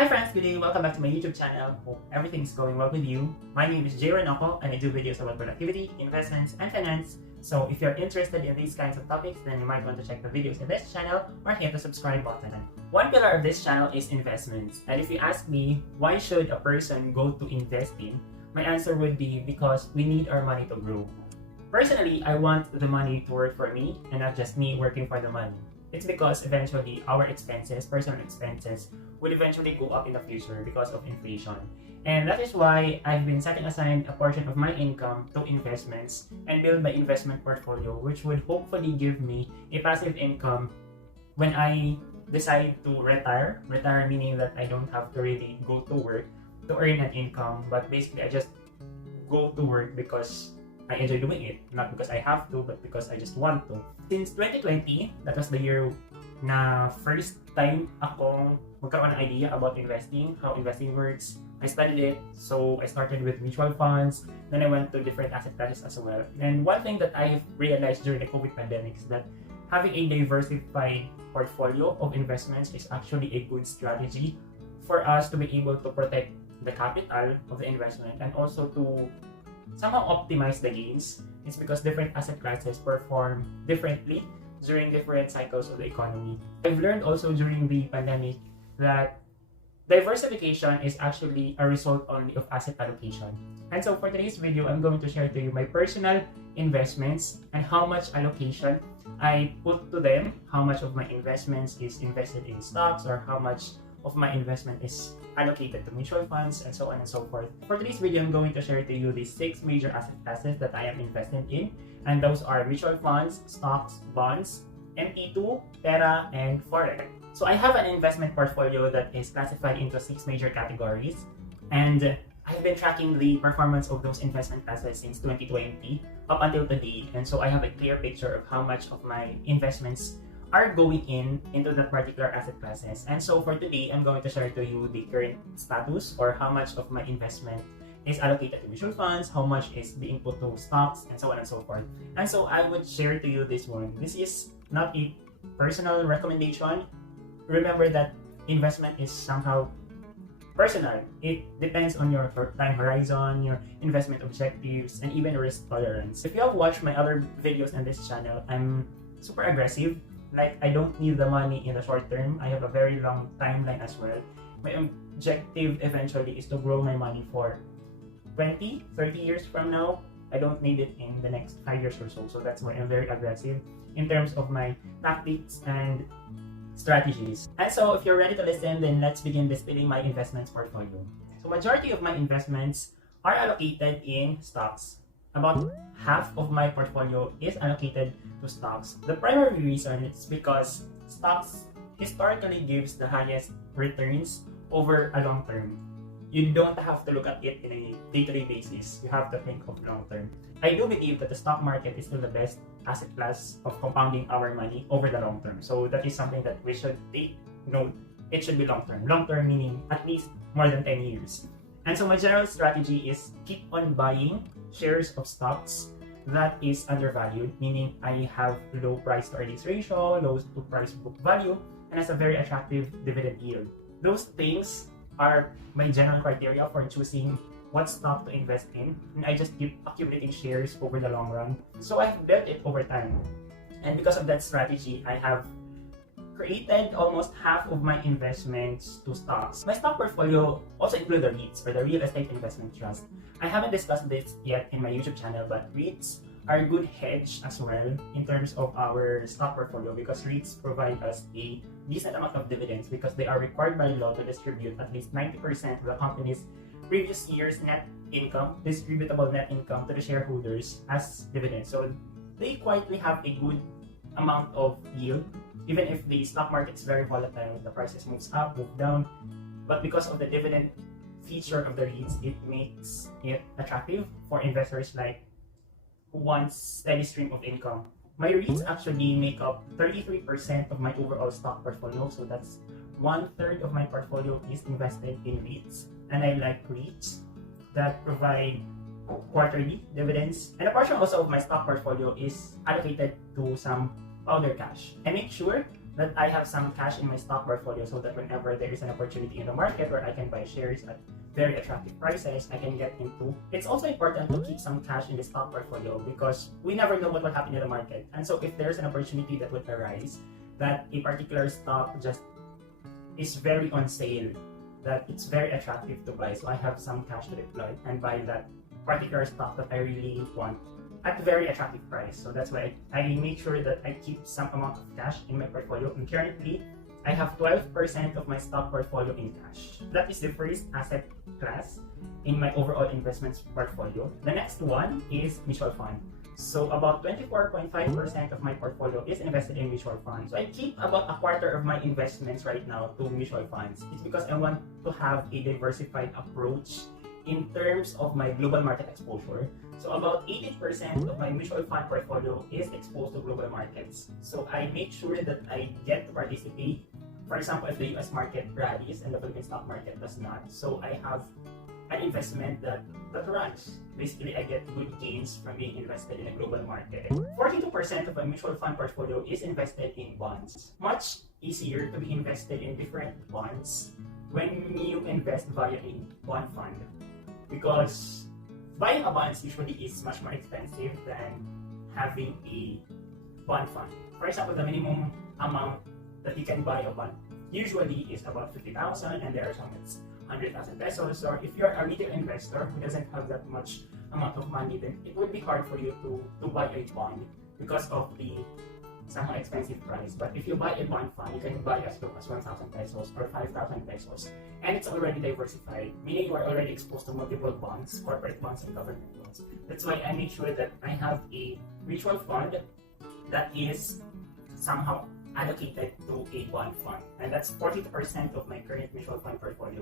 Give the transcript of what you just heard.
Hi friends, good day. Welcome back to my YouTube channel. Hope everything's going well with you. My name is Jay Renoko and I do videos about productivity, investments, and finance. So if you're interested in these kinds of topics, then you might want to check the videos in this channel or hit the subscribe button. One pillar of this channel is investments. And if you ask me, why should a person go to investing? My answer would be because we need our money to grow. Personally, I want the money to work for me and not just me working for the money. It's because eventually our expenses, personal expenses, will eventually go up in the future because of inflation. And that is why I've been setting aside a portion of my income to investments and build my investment portfolio, which would hopefully give me a passive income when I decide to retire. Retire meaning that I don't have to really go to work to earn an income, but basically I just go to work because I enjoy doing it, not because I have to, but because I just want to. Since 2020, that was the year na first time akong magkaroon ng idea about investing, how investing works. I studied it, so I started with mutual funds, then I went to different asset classes as well. And one thing that I've realized during the COVID pandemic is that having a diversified portfolio of investments is actually a good strategy for us to be able to protect the capital of the investment and also to somehow optimize the gains. It's because different asset classes perform differently during different cycles of the economy. I've learned also during the pandemic that diversification is actually a result only of asset allocation. And so for today's video, I'm going to share to you my personal investments and how much allocation I put to them, how much of my investments is invested in stocks, or how much of my investment is allocated to mutual funds, and so on and so forth. For today's video, I'm going to share to you the 6 major asset classes that I am invested in, and those are mutual funds, stocks, bonds, MT2, Terra, and Forex. So I have an investment portfolio that is classified into 6 major categories, and I've been tracking the performance of those investment classes since 2020 up until today, and so I have a clear picture of how much of my investments are going into that particular asset classes. And so for today, I'm going to share to you the current status, or how much of my investment is allocated to mutual funds, how much is being put to stocks, and so on and so forth. And so I would share to you this one. This is not a personal recommendation. Remember that investment is somehow personal. It depends on your time horizon, your investment objectives, and even risk tolerance. If you have watched my other videos on this channel, I'm super aggressive. Like, I don't need the money in the short term. I have a very long timeline as well. My objective eventually is to grow my money for 20, 30 years from now. I don't need it in the next 5 years or so. So that's why I'm very aggressive in terms of my tactics and strategies. And so if you're ready to listen, then let's begin distilling my investments portfolio. So majority of my investments are allocated in stocks. About half of my portfolio is allocated to stocks. The primary reason is because stocks historically gives the highest returns over a long term. You don't have to look at it in a day-to-day basis. You have to think of long term. I do believe that the stock market is still the best asset class of compounding our money over the long term. So that is something that we should take note. It should be long term. Long term meaning at least more than 10 years. And so my general strategy is keep on buying shares of stocks that is undervalued, meaning I have low price to earnings ratio, low to price book value, and has a very attractive dividend yield. Those things are my general criteria for choosing what stock to invest in, and I just keep accumulating shares over the long run. So I've built it over time. And because of that strategy, I have created almost half of my investments to stocks. My stock portfolio also includes the REITs, or the Real Estate Investment Trust. I haven't discussed this yet in my YouTube channel, but REITs are a good hedge as well in terms of our stock portfolio, because REITs provide us a decent amount of dividends because they are required by law to distribute at least 90% of the company's previous year's net income, distributable net income, to the shareholders as dividends. So they quietly have a good amount of yield. Even if the stock market is very volatile, the prices moves up, move down, but because of the dividend feature of the REITs, it makes it attractive for investors like who wants steady stream of income. My REITs actually make up 33% of my overall stock portfolio, so that's 1/3 of my portfolio is invested in REITs, and I like REITs that provide quarterly dividends. And a portion also of my stock portfolio is allocated to some powder cash. I make sure that I have some cash in my stock portfolio so that whenever there is an opportunity in the market where I can buy shares at very attractive prices, I can get into. It's also important to keep some cash in the stock portfolio because we never know what will happen in the market. And so if there's an opportunity that would arise, that a particular stock just is very on sale, that it's very attractive to buy, so I have some cash to deploy and buy that particular stock that I really want at a very attractive price. So that's why I make sure that I keep some amount of cash in my portfolio. And currently, I have 12% of my stock portfolio in cash. That is the first asset class in my overall investments portfolio. The next one is mutual fund. So about 24.5% of my portfolio is invested in mutual funds. So I keep about a quarter of my investments right now to mutual funds. It's because I want to have a diversified approach in terms of my global market exposure. So about 80% of my mutual fund portfolio is exposed to global markets. So I make sure that I get to participate. For example, if the US market rallies and the Philippine stock market does not, so I have an investment that runs. Basically, I get good gains from being invested in a global market. 42% of my mutual fund portfolio is invested in bonds. Much easier to be invested in different bonds when you invest via a bond fund, because buying a bond usually is much more expensive than having a bond fund. For example, the minimum amount that you can buy a bond usually is about 50,000, and there are some that's 100,000 pesos. Or if you're a retail investor who doesn't have that much amount of money, then it would be hard for you to buy a bond because of the somewhat expensive price. But if you buy a bond fund, you can buy as low as 1,000 pesos or 5,000 pesos, and it's already diversified, meaning you are already exposed to multiple bonds, corporate bonds and government bonds. That's why I make sure that I have a mutual fund that is somehow allocated to a bond fund, and that's 40% of my current mutual fund portfolio.